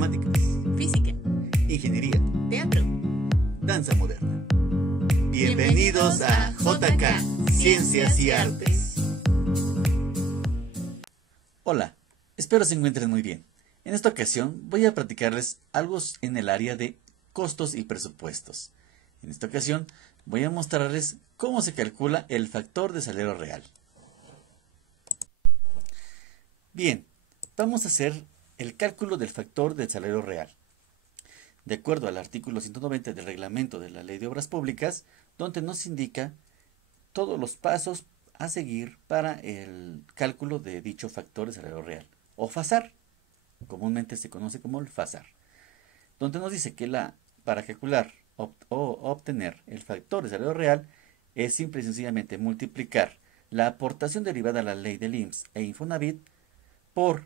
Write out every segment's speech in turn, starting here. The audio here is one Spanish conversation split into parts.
matemáticas, física, ingeniería, teatro. danza moderna. Bienvenidos a JK, Ciencias y Artes. Hola, espero se encuentren muy bien. En esta ocasión voy a platicarles algo en el área de costos y presupuestos. En esta ocasión voy a mostrarles cómo se calcula el factor de salario real. Bien, vamos a hacer el cálculo del factor del salario real. De acuerdo al artículo 190 del reglamento de la Ley de Obras Públicas, donde nos indica todos los pasos a seguir para el cálculo de dicho factor de salario real, o FASAR, comúnmente se conoce como el FASAR, donde nos dice que para calcular o obtener el factor de salario real es simple y sencillamente multiplicar la aportación derivada a la ley del IMSS e Infonavit por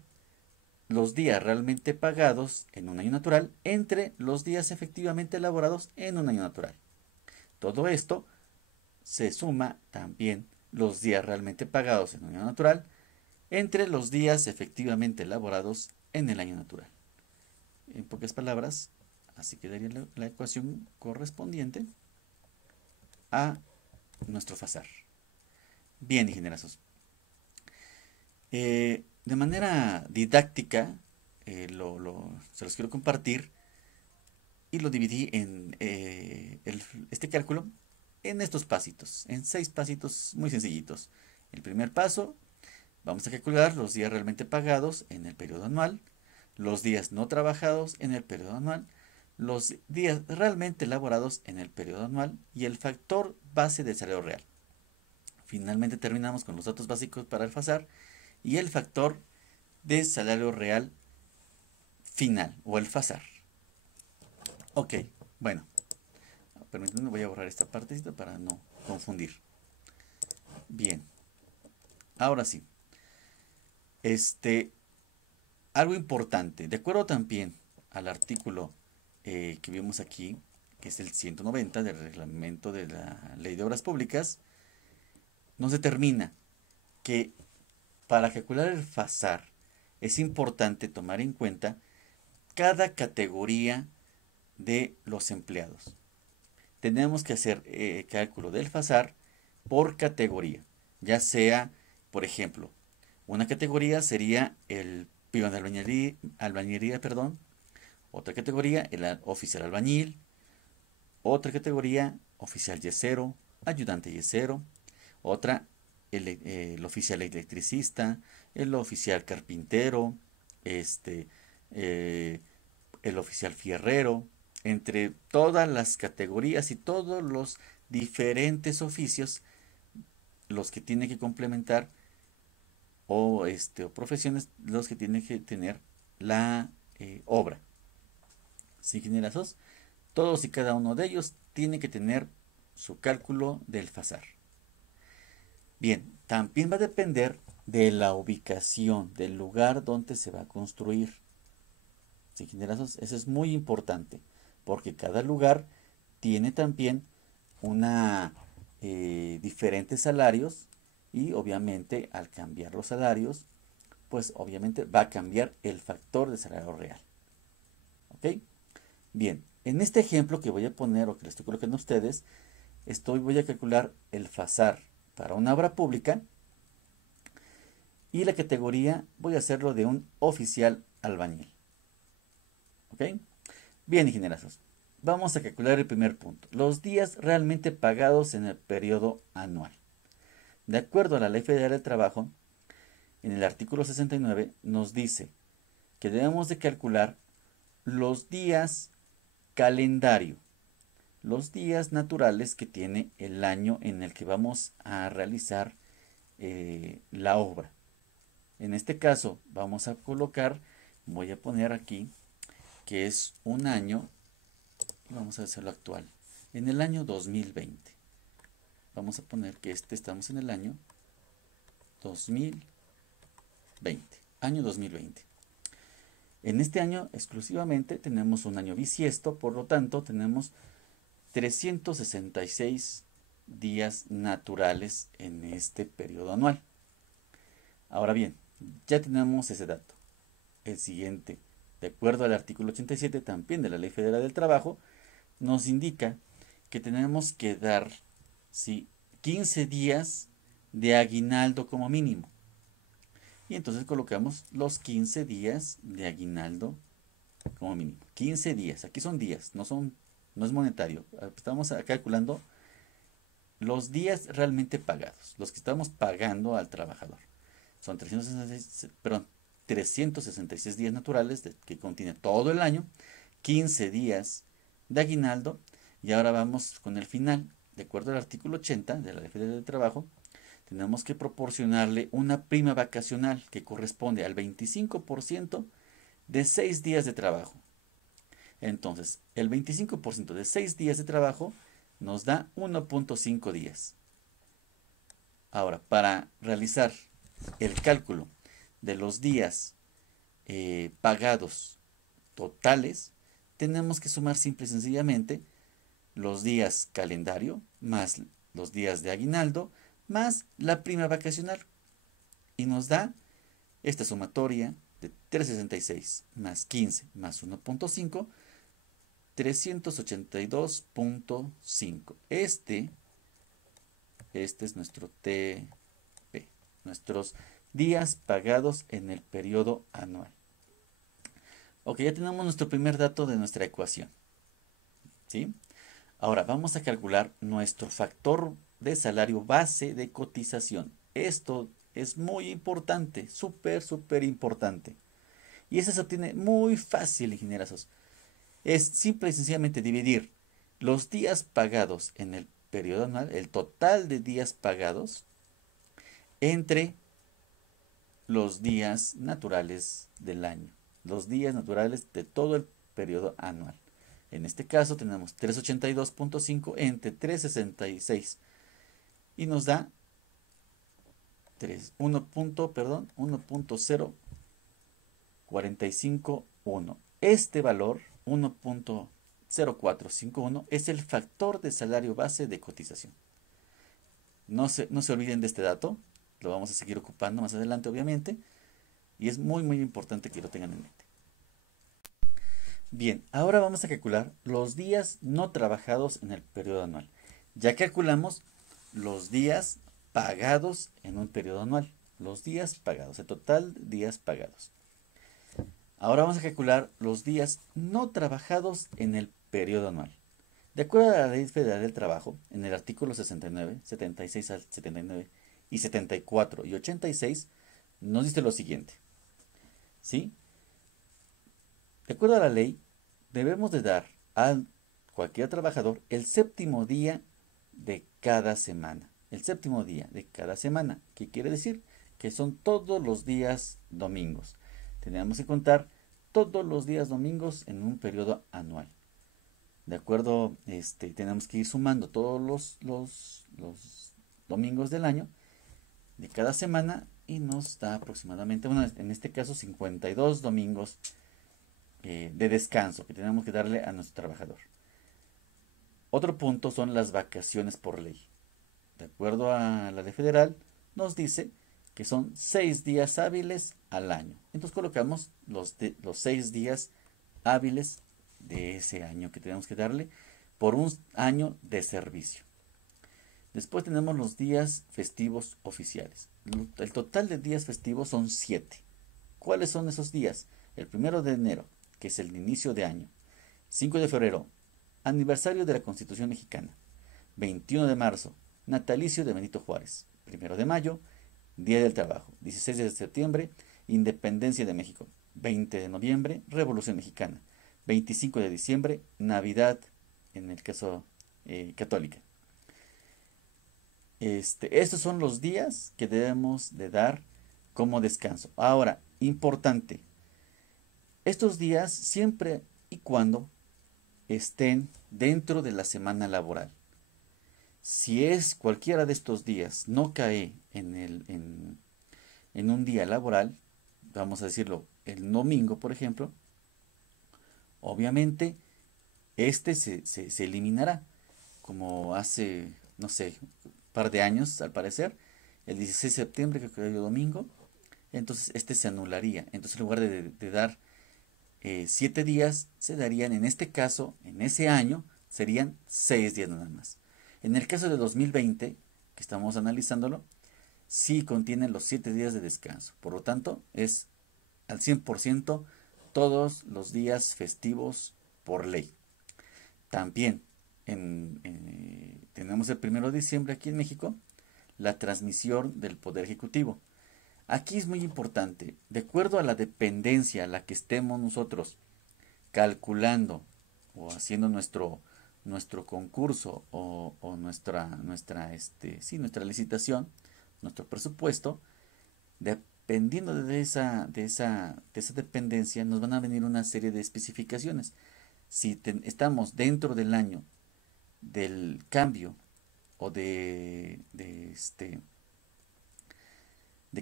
los días realmente pagados en un año natural entre los días efectivamente elaborados en un año natural. Todo esto se suma también los días realmente pagados en un año natural entre los días efectivamente elaborados en el año natural. En pocas palabras, así quedaría la ecuación correspondiente a nuestro FASAR. Bien, ingenierazos. De manera didáctica, se los quiero compartir y lo dividí en este cálculo en estos pasitos, en 6 pasitos muy sencillitos. El primer paso, vamos a calcular los días realmente pagados en el periodo anual, los días no trabajados en el periodo anual, los días realmente elaborados en el periodo anual y el factor base del salario real. Finalmente terminamos con los datos básicos para el FASAR y el factor de salario real final o el FASAR. Ok, bueno, permítanme, voy a borrar esta partecita para no confundir. Bien, ahora sí. Algo importante, de acuerdo también al artículo que vimos aquí, que es el 190 del reglamento de la Ley de Obras Públicas, nos determina que para calcular el FASAR es importante tomar en cuenta cada categoría de los empleados. Tenemos que hacer cálculo del FASAR por categoría, ya sea, por ejemplo, una categoría sería el peón de albañilería, otra categoría el oficial albañil, otra categoría oficial yesero, ayudante yesero, otra el oficial electricista, el oficial carpintero, el oficial fierrero, entre todas las categorías y todos los diferentes oficios los que tienen que complementar o profesiones los que tienen que tener la obra. ¿Sí, ingenierazos? Todos y cada uno de ellos tiene que tener su cálculo del FASAR. Bien, también va a depender de la ubicación, del lugar donde se va a construir. ¿Sí, ingenierazos? Eso es muy importante, porque cada lugar tiene también diferentes salarios y obviamente al cambiar los salarios, pues obviamente va a cambiar el factor de salario real. ¿Ok? Bien, en este ejemplo que voy a poner o que les estoy colocando a ustedes, voy a calcular el FASAR para una obra pública y la categoría voy a hacerlo de un oficial albañil. ¿Ok? Bien, ingenierazos, vamos a calcular el primer punto, los días realmente pagados en el periodo anual. De acuerdo a la Ley Federal del Trabajo, en el artículo 69 nos dice que debemos de calcular los días calendario, los días naturales que tiene el año en el que vamos a realizar la obra. En este caso vamos a colocar, voy a poner aquí que es un año, vamos a hacerlo actual, en el año 2020. Vamos a poner que estamos en el año 2020, año 2020. En este año exclusivamente tenemos un año bisiesto, por lo tanto tenemos 366 días naturales en este periodo anual. Ahora bien, ya tenemos ese dato. El siguiente de acuerdo al artículo 87 también de la Ley Federal del Trabajo, nos indica que tenemos que dar, ¿sí?, 15 días de aguinaldo como mínimo. Y entonces colocamos los 15 días de aguinaldo como mínimo. 15 días, aquí son días, no es monetario. Estamos calculando los días realmente pagados, los que estamos pagando al trabajador. Son 366 días naturales que contiene todo el año, 15 días de aguinaldo, y ahora vamos con el final. De acuerdo al artículo 80 de la Ley Federal del Trabajo, tenemos que proporcionarle una prima vacacional que corresponde al 25% de 6 días de trabajo. Entonces, el 25% de 6 días de trabajo nos da 1.5 días. Ahora, para realizar el cálculo de los días pagados totales, tenemos que sumar simple y sencillamente los días calendario más los días de aguinaldo más la prima vacacional. Y nos da esta sumatoria de 366 más 15 más 1.5, 382.5. Este es nuestro TP, nuestros días pagados en el periodo anual. Ok, ya tenemos nuestro primer dato de nuestra ecuación, ¿sí? Ahora vamos a calcular nuestro factor de salario base de cotización. Esto es muy importante, súper importante. Y eso se obtiene muy fácil, ingenierazos. Es simple y sencillamente dividir los días pagados en el periodo anual, el total de días pagados, entre los días naturales del año, los días naturales de todo el periodo anual. En este caso tenemos 382.5 entre 366 y nos da 1.0451. Este valor 1.0451 es el factor de salario base de cotización. No se olviden de este dato, lo vamos a seguir ocupando más adelante obviamente, y es muy importante que lo tengan en mente. Bien, ahora vamos a calcular los días no trabajados en el periodo anual. Ya calculamos los días pagados en un periodo anual, los días pagados, el total de días pagados. Ahora vamos a calcular los días no trabajados en el periodo anual. De acuerdo a la Ley Federal del Trabajo, en el artículo 69, 76 al 79 y 74 y 86, nos dice lo siguiente, ¿sí? De acuerdo a la ley, debemos de dar a cualquier trabajador el séptimo día de cada semana. El séptimo día de cada semana, ¿qué quiere decir? Que son todos los días domingos. Tenemos que contar todos los días domingos en un periodo anual. De acuerdo, tenemos que ir sumando todos los domingos del año, de cada semana, y nos da aproximadamente, bueno, en este caso 52 domingos de descanso que tenemos que darle a nuestro trabajador. Otro punto son las vacaciones por ley. De acuerdo a la ley federal, nos dice que son 6 días hábiles al año. Entonces colocamos los 6 días hábiles de ese año que tenemos que darle por un año de servicio. Después tenemos los días festivos oficiales. El total de días festivos son 7. ¿Cuáles son esos días? El 1 de enero, que es el inicio de año. 5 de febrero, aniversario de la Constitución Mexicana. 21 de marzo, natalicio de Benito Juárez. 1 de mayo, Día del Trabajo. 16 de septiembre, Independencia de México. 20 de noviembre, Revolución Mexicana. 25 de diciembre, Navidad, en el caso católica. Estos son los días que debemos de dar como descanso. Ahora, importante, estos días siempre y cuando estén dentro de la semana laboral. Si es cualquiera de estos días, no cae en un día laboral, vamos a decirlo, el domingo, por ejemplo, obviamente se eliminará, como hace, no sé, un par de años, al parecer, el 16 de septiembre, que cayó domingo, entonces se anularía. Entonces, en lugar de dar 7 días, se darían en este caso, en ese año, serían 6 días nada más. En el caso de 2020, que estamos analizándolo, sí contiene los 7 días de descanso. Por lo tanto, es al 100% todos los días festivos por ley. También tenemos el 1 de diciembre aquí en México, la transmisión del Poder Ejecutivo. Aquí es muy importante, de acuerdo a la dependencia a la que estemos nosotros calculando o haciendo nuestro concurso o nuestra licitación, nuestro presupuesto, dependiendo de esa dependencia, nos van a venir una serie de especificaciones. Si estamos dentro del año del cambio o de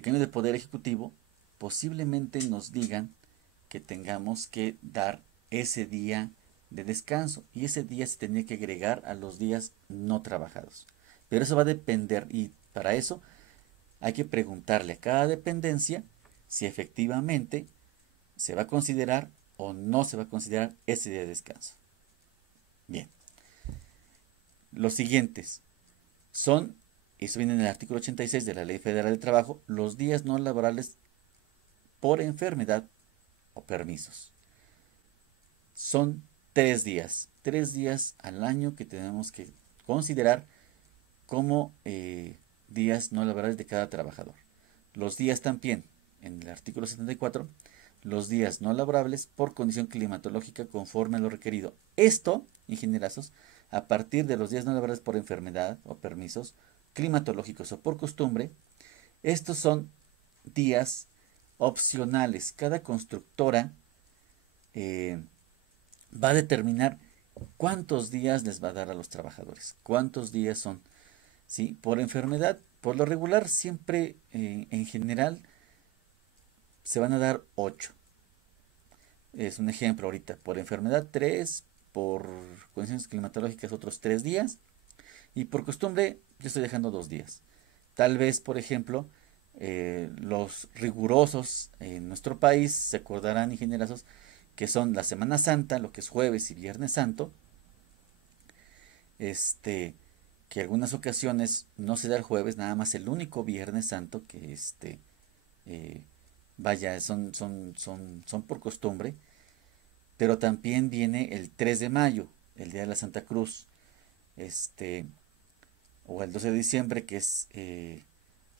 cambio de poder ejecutivo, posiblemente nos digan que tengamos que dar ese día de descanso y ese día se tendría que agregar a los días no trabajados. Pero eso va a depender y para eso hay que preguntarle a cada dependencia si efectivamente se va a considerar o no se va a considerar ese día de descanso. Bien. Los siguientes son, eso viene en el artículo 86 de la Ley Federal del Trabajo, los días no laborales por enfermedad o permisos. Son 3 días al año que tenemos que considerar como días no laborales de cada trabajador. Los días también, en el artículo 74, los días no laborables por condición climatológica conforme a lo requerido. Esto, ingenierazos, a partir de los días no laborables por enfermedad o permisos climatológicos o por costumbre, estos son días opcionales. Cada constructora va a determinar cuántos días les va a dar a los trabajadores, cuántos días son. ¿Sí? Por enfermedad, por lo regular, siempre en general se van a dar 8. Es un ejemplo ahorita. Por enfermedad 3, por condiciones climatológicas otros 3 días. Y por costumbre yo estoy dejando 2 días. Tal vez, por ejemplo, los rigurosos en nuestro país se acordarán, ingenierazos, que son la Semana Santa, lo que es jueves y viernes santo. Que algunas ocasiones no se da el jueves, nada más el único viernes santo que vaya, son por costumbre. Pero también viene el 3 de mayo, el día de la Santa Cruz, o el 12 de diciembre, que es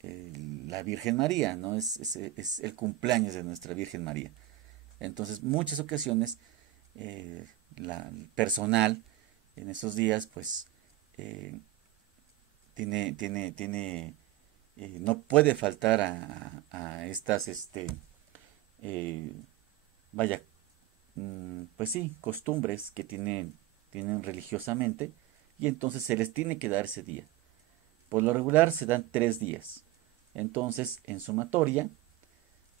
la Virgen María, ¿no? Es el cumpleaños de nuestra Virgen María. Entonces, muchas ocasiones, el personal en esos días, pues, no puede faltar a estas, vaya, pues sí, costumbres que tienen religiosamente, y entonces se les tiene que dar ese día. Por lo regular se dan 3 días. Entonces, en sumatoria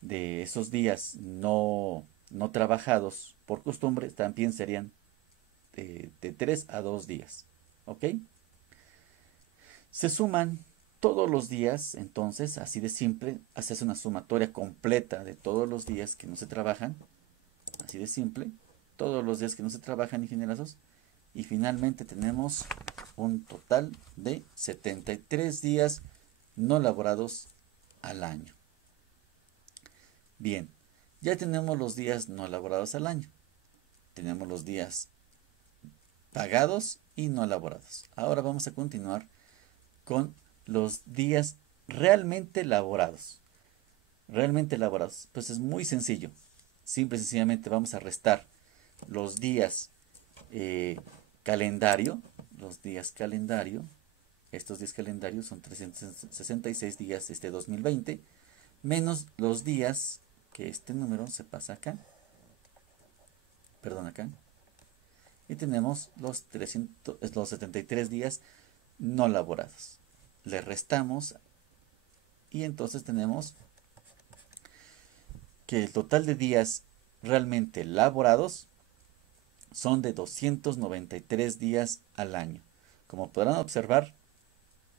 de esos días no trabajados por costumbre, también serían de 3 a 2 días. ¿Ok? Se suman todos los días, entonces, así de simple, haces una sumatoria completa de todos los días que no se trabajan, así de simple, todos los días que no se trabajan, ingenierazos, y finalmente tenemos un total de 73 días no laborados al año. Bien, ya tenemos los días no laborados al año. Tenemos los días pagados y no laborados. Ahora vamos a continuar con los días realmente laborados. Realmente laborados. Pues es muy sencillo. Simple y sencillamente vamos a restar los días calendario. Los días calendario. Estos días calendarios son 366 días 2020. Menos los días que este número se pasa acá. Perdón, acá. Y tenemos los 73 días no laborados. Le restamos y entonces tenemos que el total de días realmente laborados son de 293 días al año. Como podrán observar,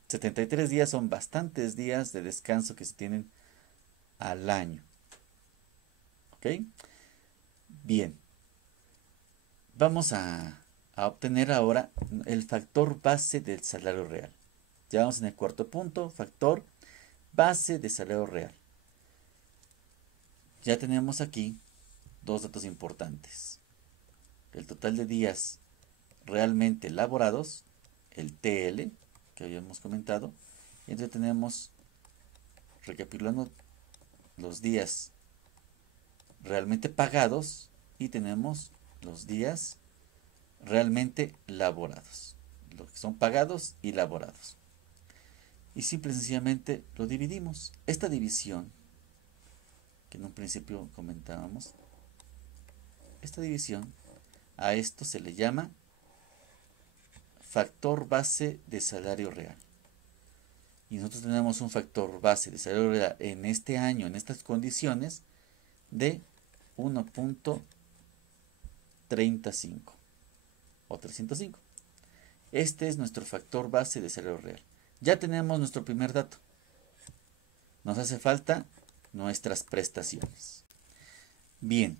73 días son bastantes días de descanso que se tienen al año. ¿Ok? Bien, vamos a obtener ahora el factor base del salario real. Ya vamos en el cuarto punto, factor base de salario real. Ya tenemos aquí dos datos importantes. El total de días realmente laborados, el TL, que habíamos comentado. Y entonces tenemos, recapitulando, los días realmente pagados y tenemos los días realmente laborados. Los que son pagados y laborados. Y simple y sencillamente lo dividimos. Esta división, que en un principio comentábamos, esta división, a esto se le llama factor base de salario real. Y nosotros tenemos un factor base de salario real en este año, en estas condiciones, de 1.35 o 305. Este es nuestro factor base de salario real. Ya tenemos nuestro primer dato. Nos hace falta nuestras prestaciones. Bien,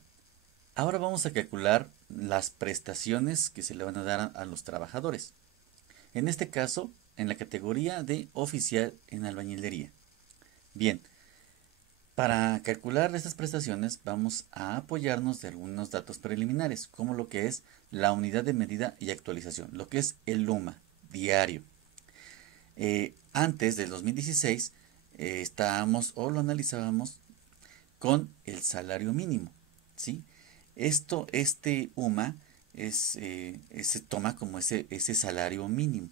ahora vamos a calcular las prestaciones que se le van a dar a los trabajadores. En este caso, en la categoría de oficial en albañilería. Bien, para calcular estas prestaciones vamos a apoyarnos de algunos datos preliminares, como lo que es la unidad de medida y actualización, lo que es el UMA diario. Antes del 2016 estábamos o lo analizábamos con el salario mínimo, ¿sí? Este UMA se toma como ese salario mínimo,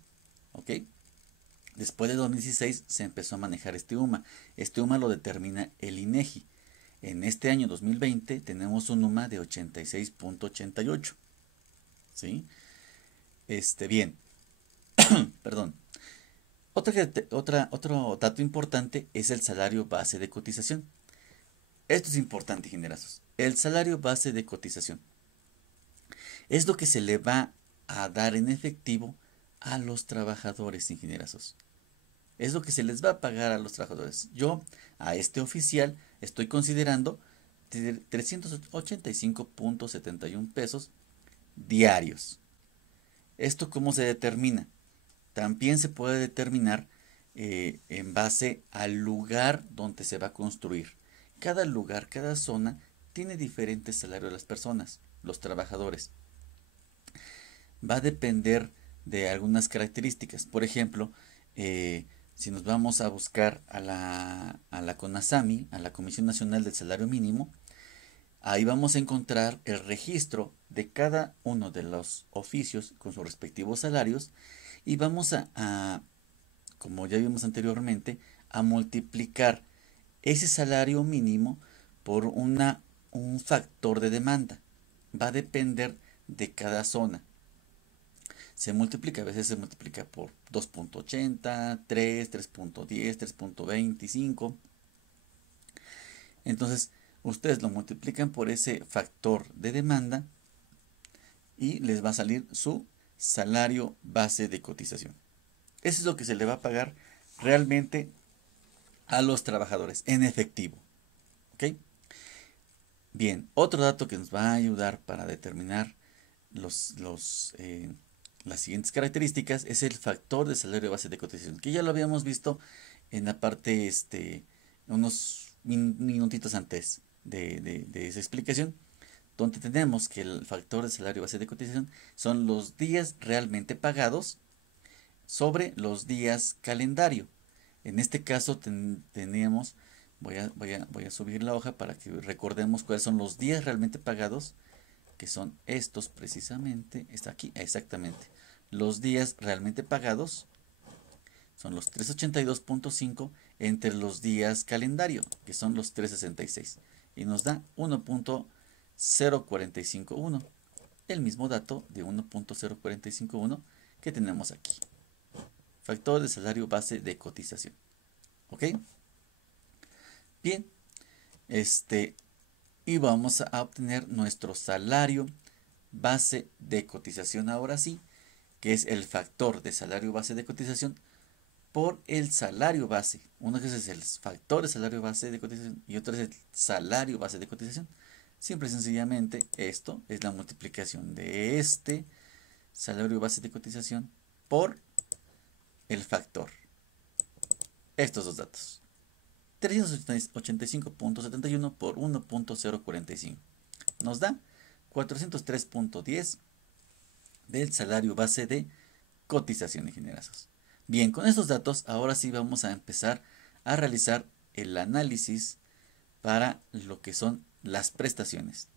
¿ok? Después de 2016 se empezó a manejar este UMA. Este UMA lo determina el INEGI. En este año 2020 tenemos un UMA de 86.88, ¿sí? Bien, perdón. Otro dato importante es el salario base de cotización. Esto es importante, ingenierazos. El salario base de cotización es lo que se le va a dar en efectivo a los trabajadores, ingenierazos. Es lo que se les va a pagar a los trabajadores. Yo a este oficial estoy considerando 385.71 pesos diarios. ¿Esto cómo se determina? También se puede determinar en base al lugar donde se va a construir. Cada lugar, cada zona tiene diferentes salarios de las personas, los trabajadores. Va a depender de algunas características. Por ejemplo, si nos vamos a buscar a la CONASAMI, a la Comisión Nacional del Salario Mínimo, ahí vamos a encontrar el registro de cada uno de los oficios con sus respectivos salarios y vamos como ya vimos anteriormente, a multiplicar ese salario mínimo por un factor de demanda. Va a depender de cada zona. Se multiplica, a veces se multiplica por 2.80, 3, 3.10, 3.25. Entonces, ustedes lo multiplican por ese factor de demanda y les va a salir su salario base de cotización. Eso es lo que se le va a pagar realmente a los trabajadores en efectivo. ¿Ok? Bien, otro dato que nos va a ayudar para determinar las siguientes características es el factor de salario base de cotización, que ya lo habíamos visto en la parte, unos minutitos antes de esa explicación, donde tenemos que el factor de salario base de cotización son los días realmente pagados sobre los días calendario. En este caso teníamos, voy a subir la hoja para que recordemos cuáles son los días realmente pagados, que son estos precisamente, está aquí, exactamente. Los días realmente pagados son los 382.5 entre los días calendario, que son los 366, y nos da 1.0451, el mismo dato de 1.0451 que tenemos aquí. Factor de salario base de cotización. ¿Ok? Bien, y vamos a obtener nuestro salario base de cotización ahora sí, que es el factor de salario base de cotización por el salario base. Uno que es el factor de salario base de cotización y otro es el salario base de cotización. Simple y sencillamente esto es la multiplicación de este salario base de cotización por el factor. Estos dos datos. 385.71 por 1.045 nos da 403.10 del salario base de cotización, ingenierazos. Bien, con estos datos ahora sí vamos a empezar a realizar el análisis para lo que son las prestaciones.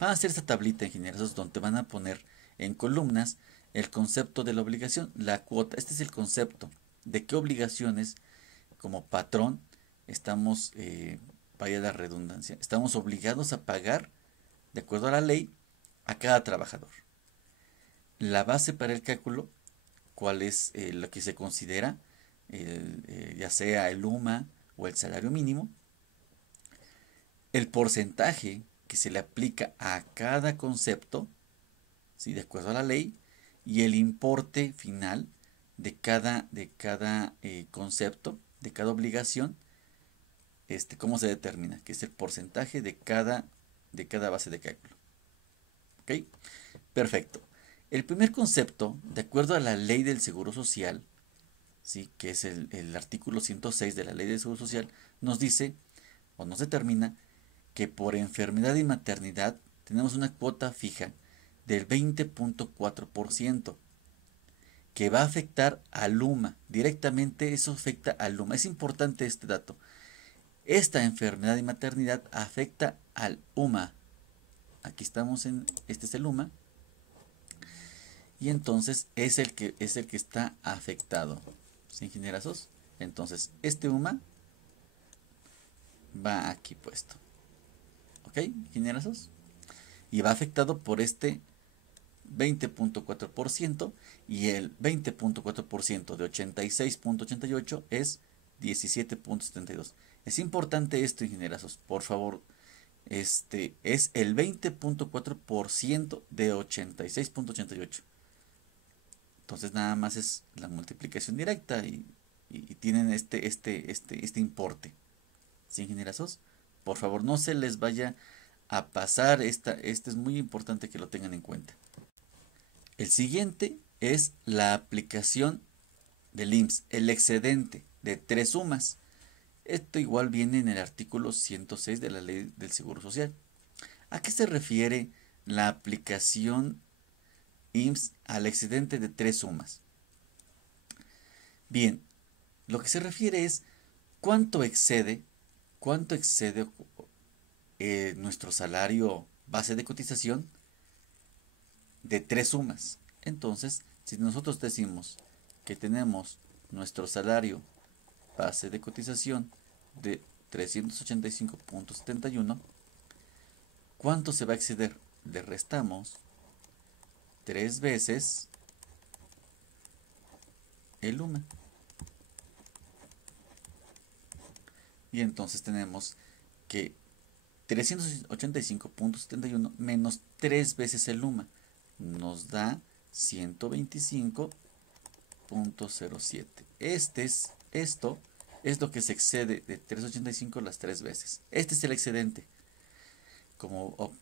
Van a hacer esta tablita, ingenieros, donde van a poner en columnas el concepto de la obligación, la cuota. Este es el concepto de qué obligaciones como patrón estamos, vaya la redundancia, estamos obligados a pagar de acuerdo a la ley a cada trabajador. La base para el cálculo, cuál es lo que se considera, ya sea el UMA o el salario mínimo, el porcentaje que se le aplica a cada concepto, ¿sí?, de acuerdo a la ley, y el importe final de cada concepto, de cada obligación, cómo se determina, que es el porcentaje de cada base de cálculo. ¿Ok? Perfecto. El primer concepto, de acuerdo a la ley del Seguro Social, ¿sí?, que es el artículo 106 de la ley del Seguro Social, nos dice o nos determina que por enfermedad y maternidad tenemos una cuota fija del 20.4% que va a afectar al UMA. Directamente eso afecta al UMA. Es importante este dato. Esta enfermedad y maternidad afecta al UMA. Aquí estamos este es el UMA. Y entonces es el que está afectado. ¿Sí, ingenierazos? Entonces, este UMA va aquí puesto. ¿Ok, ingenierazos? Y va afectado por este 20.4% y el 20.4% de 86.88 es 17.72. Es importante esto, ingenierazos, por favor. Es el 20.4% de 86.88. Entonces nada más es la multiplicación directa y tienen este importe. ¿Sí, ingenierazos? Por favor, no se les vaya a pasar este es muy importante que lo tengan en cuenta. El siguiente es la aplicación del IMSS, el excedente de 3 sumas. Esto igual viene en el artículo 106 de la Ley del Seguro Social. ¿A qué se refiere la aplicación IMSS al excedente de 3 sumas? Bien, lo que se refiere es cuánto excede nuestro salario base de cotización de 3 sumas. Entonces, si nosotros decimos que tenemos nuestro salario base de cotización de 385.71, ¿cuánto se va a exceder? Le restamos 3 veces el UMA. Y entonces tenemos que 385.71 menos 3 veces el UMA nos da 125.07. Esto es lo que se excede de 385 las 3 veces. Este es el excedente. Como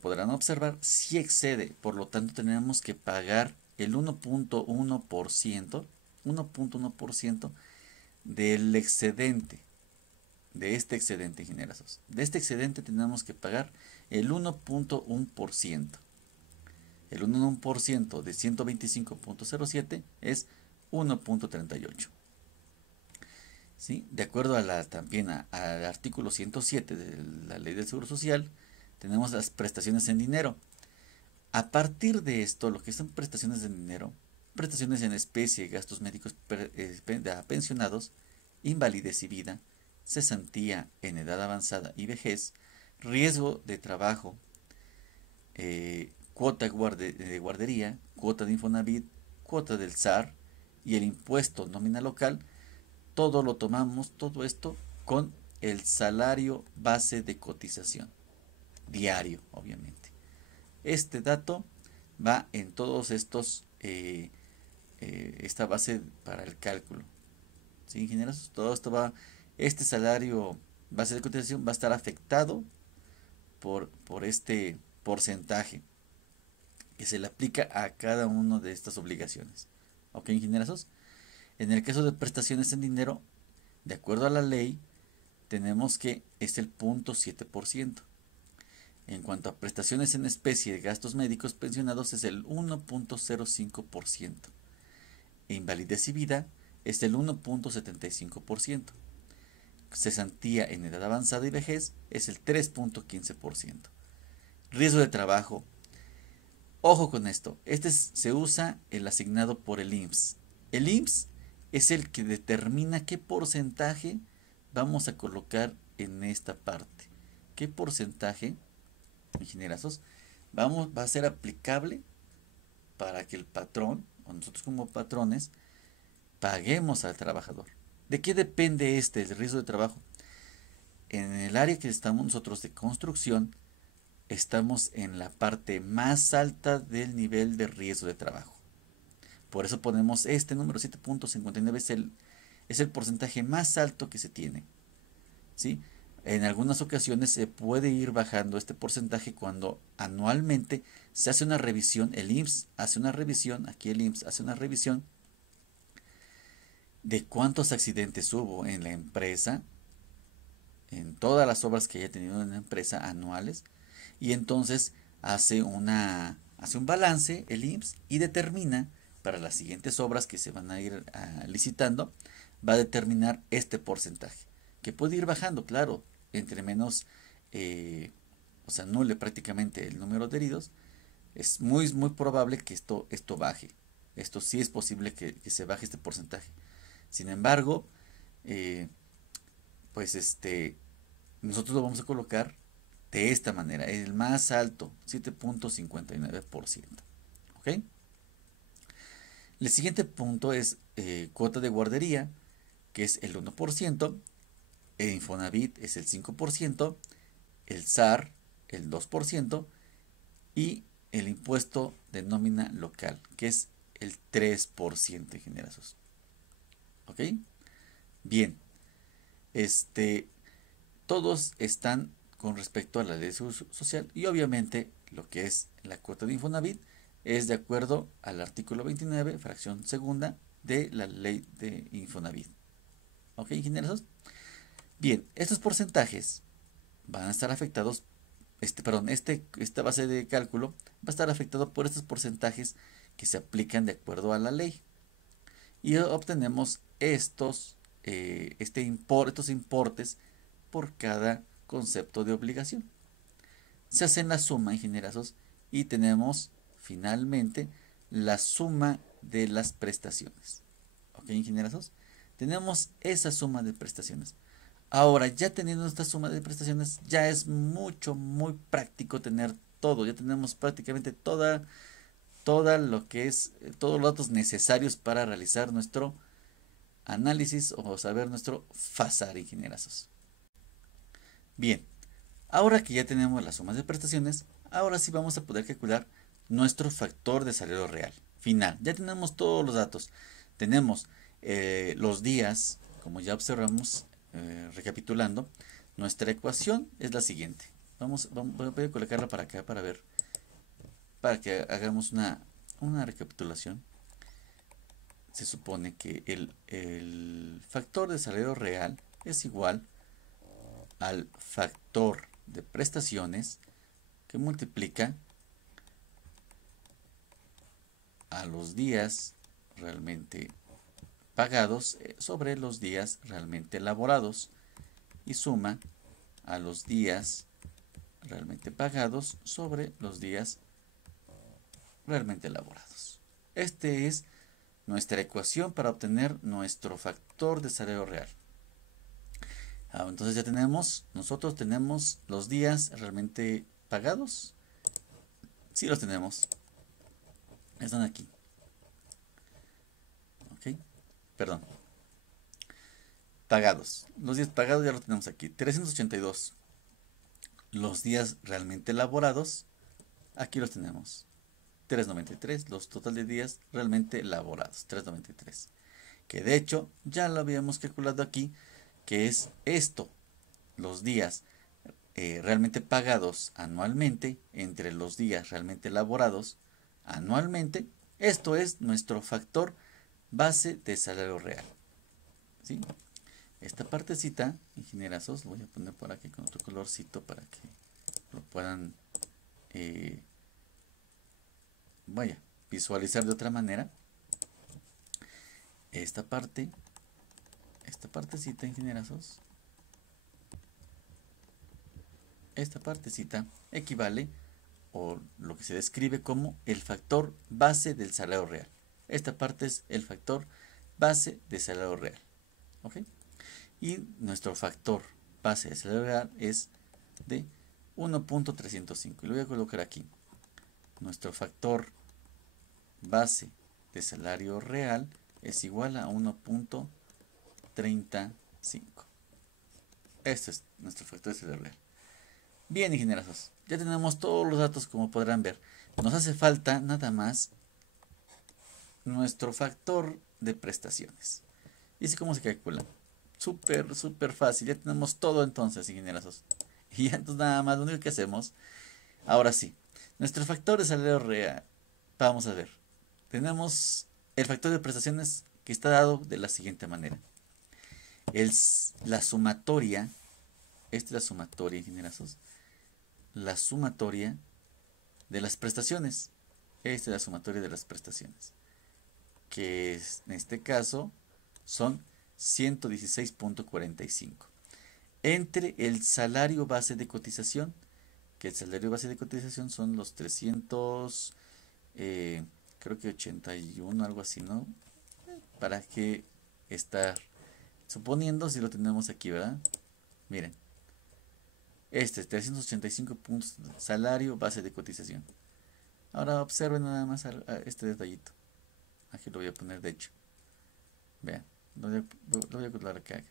podrán observar, sí excede, por lo tanto tenemos que pagar el 1.1% del excedente, de este excedente, ingenierazos. De este excedente tenemos que pagar el 1.1%. El 1% de 125.07 es 1.38. ¿Sí? De acuerdo también al artículo 107 de la Ley del Seguro Social, tenemos las prestaciones en dinero. A partir de esto, lo que son prestaciones en dinero, prestaciones en especie, gastos médicos a pensionados, invalidez y vida, cesantía en edad avanzada y vejez, riesgo de trabajo, cuota de guardería, cuota de Infonavit, cuota del SAR y el impuesto nómina local, todo lo tomamos, todo esto con el salario base de cotización diario, obviamente. Este dato va en todos estos, esta base para el cálculo. ¿Sí, ingenieros? Todo esto va, este salario base de cotización va a estar afectado por este porcentaje que se le aplica a cada una de estas obligaciones. ¿Ok, ingenierazos? En el caso de prestaciones en dinero, de acuerdo a la ley, tenemos que es el 0.7%. En cuanto a prestaciones en especie de gastos médicos pensionados es el 1.05%. Invalidez y vida es el 1.75%. Cesantía en edad avanzada y vejez es el 3.15%. Riesgo de trabajo. Ojo con esto. Se usa el asignado por el IMSS. El IMSS es el que determina qué porcentaje vamos a colocar en esta parte. ¿Qué porcentaje, ingenierazos, va a ser aplicable para que el patrón, o nosotros como patrones, paguemos al trabajador? ¿De qué depende el riesgo de trabajo? En el área que estamos nosotros de construcción, estamos en la parte más alta del nivel de riesgo de trabajo. Por eso ponemos este número 7.59, es el porcentaje más alto que se tiene, ¿sí? En algunas ocasiones se puede ir bajando este porcentaje cuando anualmente se hace una revisión, el IMSS hace una revisión, aquí el IMSS hace una revisión de cuántos accidentes hubo en la empresa, en todas las obras que haya tenido en la empresa anuales, y entonces hace un balance el IMSS y determina para las siguientes obras que se van a ir licitando, va a determinar este porcentaje, que puede ir bajando, claro, entre menos, o sea, anule prácticamente el número de heridos, es muy probable que esto baje. Esto sí es posible que se baje este porcentaje. Sin embargo, pues nosotros lo vamos a colocar de esta manera, el más alto, 7.59%. ¿Ok? El siguiente punto es cuota de guardería, que es el 1%, el Infonavit es el 5%, el SAR el 2% y el impuesto de nómina local, que es el 3%, ingenierazos. ¿Ok? Bien, todos están con respecto a la ley de seguro social y obviamente lo que es la cuota de Infonavit es de acuerdo al artículo 29, fracción segunda de la ley de Infonavit. ¿Ok, ingenieros? Bien, estos porcentajes van a estar afectados, esta base de cálculo va a estar afectado por estos porcentajes que se aplican de acuerdo a la ley. Y obtenemos estos importes por cada concepto de obligación. Se hacen la suma, ingenierazos, y tenemos finalmente la suma de las prestaciones. ¿Ok, ingenierazos? Tenemos esa suma de prestaciones. Ahora, ya teniendo esta suma de prestaciones, ya es muy práctico tener todo. Ya tenemos prácticamente toda lo que es, todos los datos necesarios para realizar nuestro análisis o saber nuestro FASAR, ingenierazos. Bien, ahora que ya tenemos las sumas de prestaciones, ahora sí vamos a poder calcular nuestro factor de salario real final. Ya tenemos todos los datos. Tenemos los días, como ya observamos, recapitulando, nuestra ecuación es la siguiente. Voy a colocarla para acá para ver, para que hagamos una recapitulación. Se supone que el factor de salario real es igual al factor de prestaciones que multiplica a los días realmente pagados sobre los días realmente laborados y suma a los días realmente pagados sobre los días realmente laborados. Este es nuestra ecuación para obtener nuestro factor de salario real. Entonces ya nosotros tenemos los días realmente pagados. Sí los tenemos. Están aquí. Ok. Perdón. Pagados. Los días pagados ya los tenemos aquí. 382. Los días realmente elaborados. Aquí los tenemos. 393. Los total de días realmente elaborados. 393. Que de hecho ya lo habíamos calculado aquí. Que es esto. Los días realmente pagados anualmente entre los días realmente elaborados anualmente. Esto es nuestro factor base de salario real. ¿Sí? Esta partecita, ingenierazos, lo voy a poner por aquí con otro colorcito para que lo puedan visualizar de otra manera. Esta partecita, ingenierazos, esta partecita equivale o lo que se describe como el factor base del salario real. Esta parte es el factor base de salario real. ¿Ok? Y nuestro factor base de salario real es de 1.305. Y lo voy a colocar aquí. Nuestro factor base de salario real es igual a 1.35. Este es nuestro factor de salario real. Bien, ingenieros, ya tenemos todos los datos como podrán ver. Nos hace falta nada más nuestro factor de prestaciones. ¿Y así cómo se calcula? Súper fácil. Ya tenemos todo entonces, ingenieros. Y ya entonces nada más lo único que hacemos. Ahora sí, nuestro factor de salario real. Vamos a ver. Tenemos el factor de prestaciones que está dado de la siguiente manera. La sumatoria. Esta es la sumatoria, ingenieros. La sumatoria de las prestaciones. Esta es la sumatoria de las prestaciones. Que en este caso son 116.45. Entre el salario base de cotización, que el salario base de cotización son los 300, creo que 81, algo así, ¿no? Para que estar suponiendo, si lo tenemos aquí, ¿verdad? Miren, este es 385 puntos salario base de cotización. Ahora observen nada más este detallito. Aquí lo voy a poner de hecho. Vean, lo voy a colocar acá.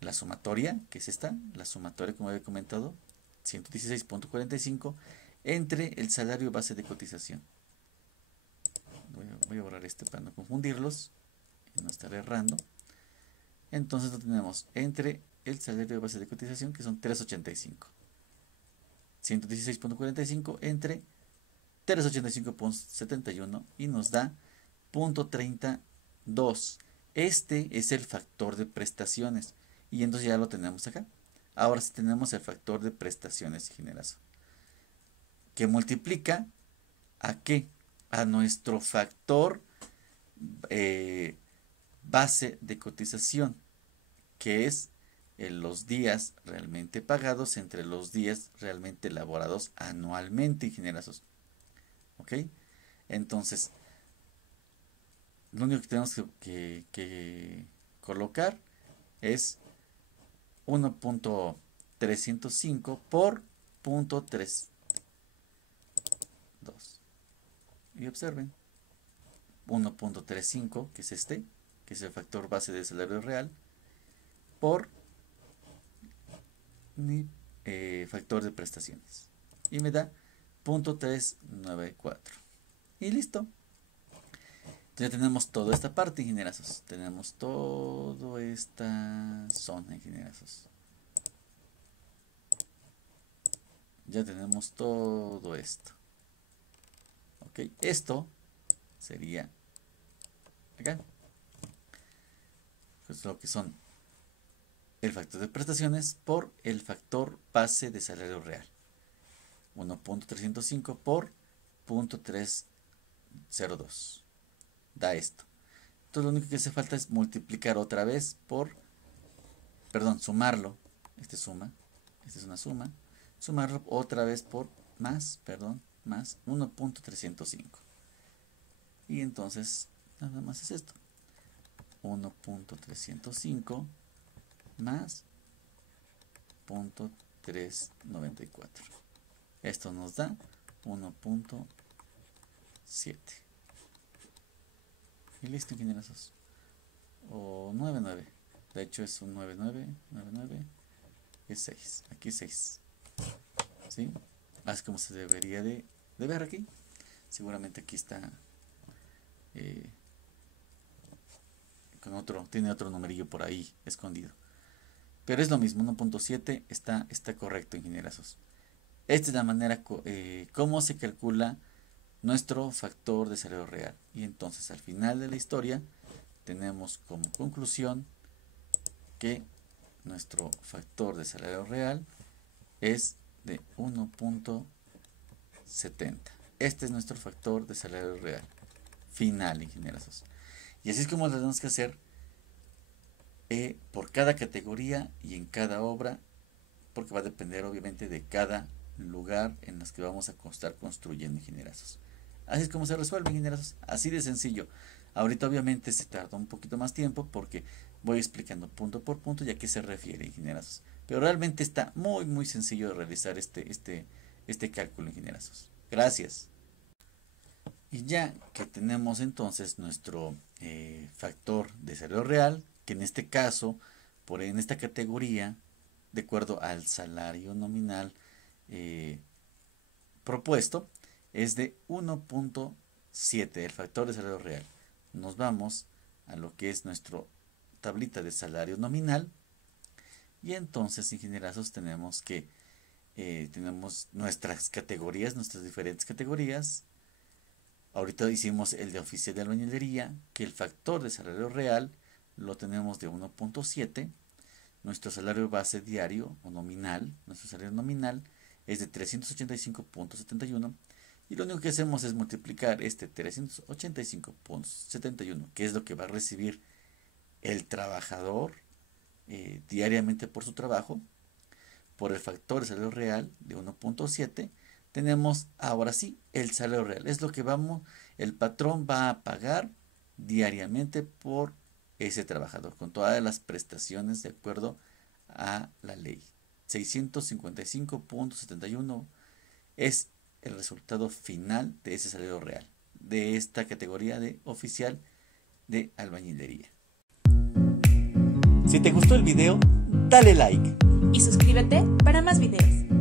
La sumatoria, que es esta, la sumatoria como había comentado, 116.45 entre el salario base de cotización. Voy a borrar este para no confundirlos y no estar errando. Entonces lo tenemos entre el salario base de cotización, que son 385. 116.45 entre 385.71 y nos da 0.32. Este es el factor de prestaciones. Y entonces ya lo tenemos acá. Ahora sí tenemos el factor de prestaciones ingenieras, que multiplica ¿a qué? A nuestro factor base de cotización, que es los días realmente pagados entre los días realmente elaborados anualmente, ingenieros. ¿Ok? Entonces, lo único que tenemos que colocar es 1.305 por 0.32. Y observen, 1.35, que es este, que es el factor base de salario real, por mi factor de prestaciones. Y me da 0.394. Y listo. Ya tenemos toda esta parte, ingenierazos. Tenemos toda esta zona, ingenierazos. Ya tenemos todo esto. Ok, esto sería acá. Pues lo que son el factor de prestaciones por el factor base de salario real. 1.305 por 0.302. Da esto. Entonces lo único que hace falta es multiplicar otra vez por, sumarlo. Este suma, esta es una suma. Sumarlo otra vez por más 1.305. Y entonces nada más es esto. 1.305 más 0.394. Esto nos da 1.7. Y listo, ingenieros. O 99. De hecho es un 99 es 6. Aquí 6. ¿Sí? Así como se debería de ver aquí. Seguramente aquí está con tiene otro numerillo por ahí escondido. pero es lo mismo, 1.7 está correcto, ingenierazos. Esta es la manera cómo se calcula nuestro factor de salario real. Y entonces al final de la historia tenemos como conclusión que nuestro factor de salario real es de 1.70. Este es nuestro factor de salario real final, ingenierazos. Y así es como lo tenemos que hacer por cada categoría y en cada obra, porque va a depender obviamente de cada lugar en los que vamos a estar construyendo, ingenierazos. Así es como se resuelve, ingenierazos, así de sencillo. Ahorita obviamente se tarda un poquito más tiempo porque voy explicando punto por punto y a qué se refiere, ingenierazos. Pero realmente está muy sencillo de realizar este cálculo, ingenierazos. Gracias. Y ya que tenemos entonces nuestro factor de salario real, que en este caso, en esta categoría, de acuerdo al salario nominal propuesto, es de 1.7, el factor de salario real. Nos vamos a lo que es nuestra tablita de salario nominal y entonces, ingenierazos, tenemos que tenemos nuestras categorías, nuestras diferentes categorías. Ahorita hicimos el de oficial de albañilería, que el factor de salario real lo tenemos de 1.7. Nuestro salario base diario o nominal, nuestro salario nominal es de 385.71 y lo único que hacemos es multiplicar este 385.71, que es lo que va a recibir el trabajador diariamente por su trabajo, por el factor de salario real de 1.7. Tenemos ahora sí el salario real, es lo que el patrón va a pagar diariamente por ese trabajador, con todas las prestaciones de acuerdo a la ley. 655.71 es el resultado final de ese salario real, de esta categoría de oficial de albañilería. Si te gustó el video, dale like y suscríbete para más videos.